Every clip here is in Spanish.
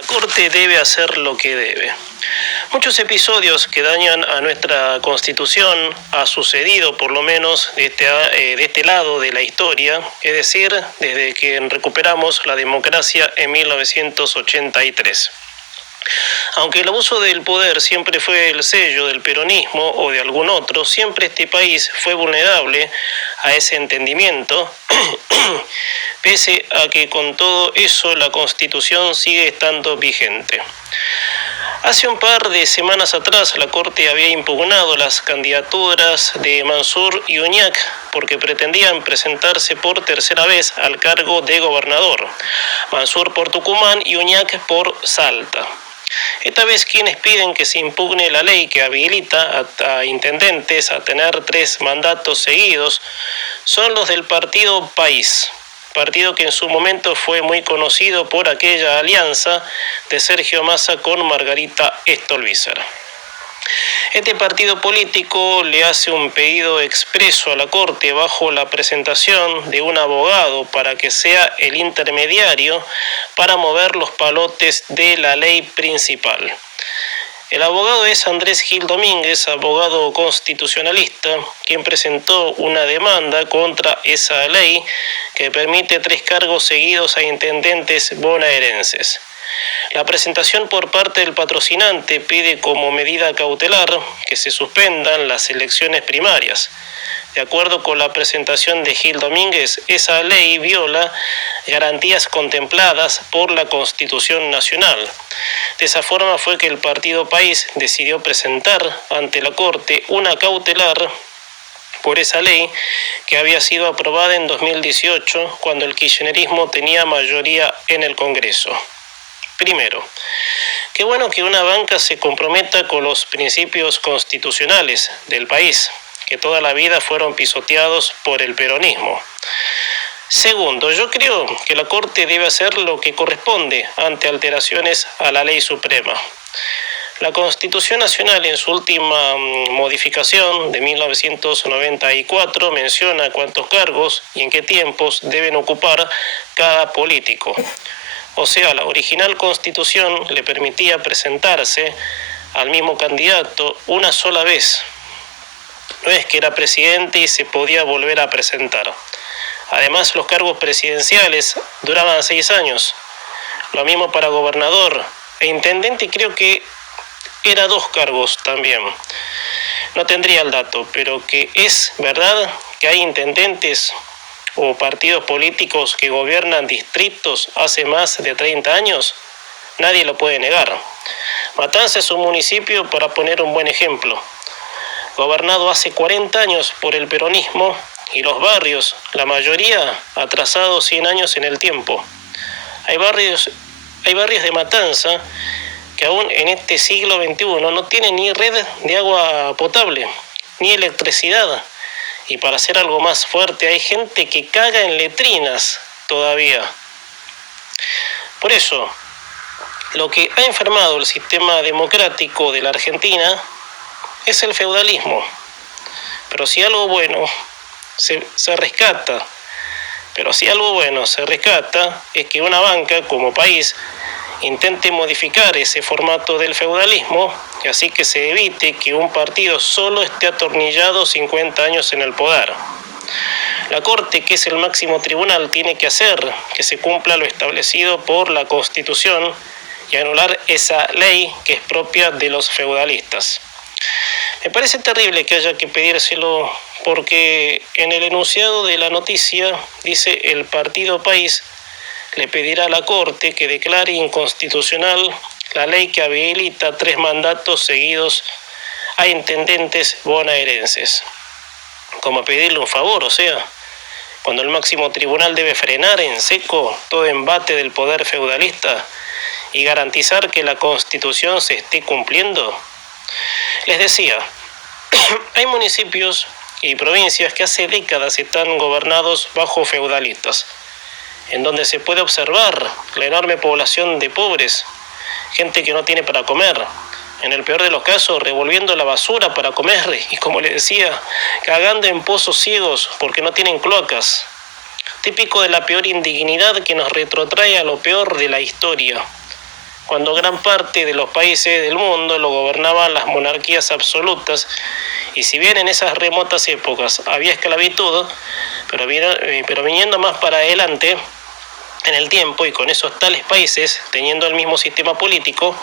La Corte debe hacer lo que debe. Muchos episodios que dañan a nuestra Constitución ha sucedido, por lo menos de este lado de la historia, es decir, desde que recuperamos la democracia en 1983. Aunque el abuso del poder siempre fue el sello del peronismo o de algún otro, siempre este país fue vulnerable a ese entendimiento, pese a que con todo eso la Constitución sigue estando vigente. Hace un par de semanas atrás la Corte había impugnado las candidaturas de Mansur y Uñac porque pretendían presentarse por tercera vez al cargo de gobernador. Mansur por Tucumán y Uñac por Salta. Esta vez quienes piden que se impugne la ley que habilita a intendentes a tener 3 mandatos seguidos son los del partido País, partido que en su momento fue muy conocido por aquella alianza de Sergio Massa con Margarita Stolbizer. Este partido político le hace un pedido expreso a la Corte bajo la presentación de un abogado para que sea el intermediario para mover los palotes de la ley principal. El abogado es Andrés Gil Domínguez, abogado constitucionalista, quien presentó una demanda contra esa ley que permite 3 cargos seguidos a intendentes bonaerenses. La presentación por parte del patrocinante pide como medida cautelar que se suspendan las elecciones primarias. De acuerdo con la presentación de Gil Domínguez, esa ley viola garantías contempladas por la Constitución Nacional. De esa forma fue que el partido País decidió presentar ante la Corte una cautelar por esa ley que había sido aprobada en 2018 cuando el kirchnerismo tenía mayoría en el Congreso. Primero, qué bueno que una banca se comprometa con los principios constitucionales del país, que toda la vida fueron pisoteados por el peronismo. Segundo, yo creo que la Corte debe hacer lo que corresponde ante alteraciones a la ley suprema. La Constitución Nacional en su última modificación de 1994 menciona cuántos cargos y en qué tiempos deben ocupar cada político. O sea, la original Constitución le permitía presentarse al mismo candidato una sola vez. No es que era presidente y se podía volver a presentar. Además, los cargos presidenciales duraban 6 años. Lo mismo para gobernador e intendente, creo que era 2 cargos también. No tendría el dato, pero que es verdad que hay intendentes o partidos políticos que gobiernan distritos hace más de 30 años, nadie lo puede negar. Matanza es un municipio, para poner un buen ejemplo, gobernado hace 40 años por el peronismo y los barrios, la mayoría atrasados 100 años en el tiempo. Hay barrios de Matanza que aún en este siglo XXI no tienen ni red de agua potable, ni electricidad. Y para hacer algo más fuerte, hay gente que caga en letrinas todavía. Por eso, lo que ha enfermado el sistema democrático de la Argentina es el feudalismo. Pero si algo bueno se rescata, es que una banca como país intente modificar ese formato del feudalismo, y así que se evite que un partido solo esté atornillado 50 años en el poder. La Corte, que es el máximo tribunal, tiene que hacer que se cumpla lo establecido por la Constitución y anular esa ley que es propia de los feudalistas. Me parece terrible que haya que pedírselo porque en el enunciado de la noticia dice el partido País le pedirá a la Corte que declare inconstitucional la ley que habilita 3 mandatos seguidos a intendentes bonaerenses. Como pedirle un favor, o sea, cuando el máximo tribunal debe frenar en seco todo embate del poder feudalista y garantizar que la Constitución se esté cumpliendo. Les decía, hay municipios y provincias que hace décadas están gobernados bajo feudalistas, en donde se puede observar la enorme población de pobres, gente que no tiene para comer, en el peor de los casos revolviendo la basura para comer y, como les decía, cagando en pozos ciegos porque no tienen cloacas. Típico de la peor indignidad que nos retrotrae a lo peor de la historia. cuando gran parte de los países del mundo lo gobernaban las monarquías absolutas, y si bien en esas remotas épocas había esclavitud, pero viniendo más para adelante en el tiempo y con esos tales países, teniendo el mismo sistema político,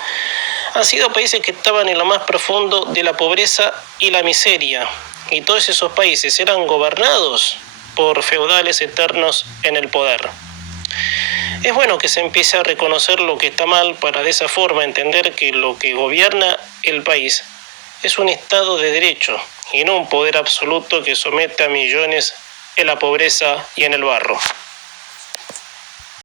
han sido países que estaban en lo más profundo de la pobreza y la miseria, y todos esos países eran gobernados por feudales eternos en el poder. Es bueno que se empiece a reconocer lo que está mal para de esa forma entender que lo que gobierna el país es un Estado de derecho y no un poder absoluto que somete a millones en la pobreza y en el barro.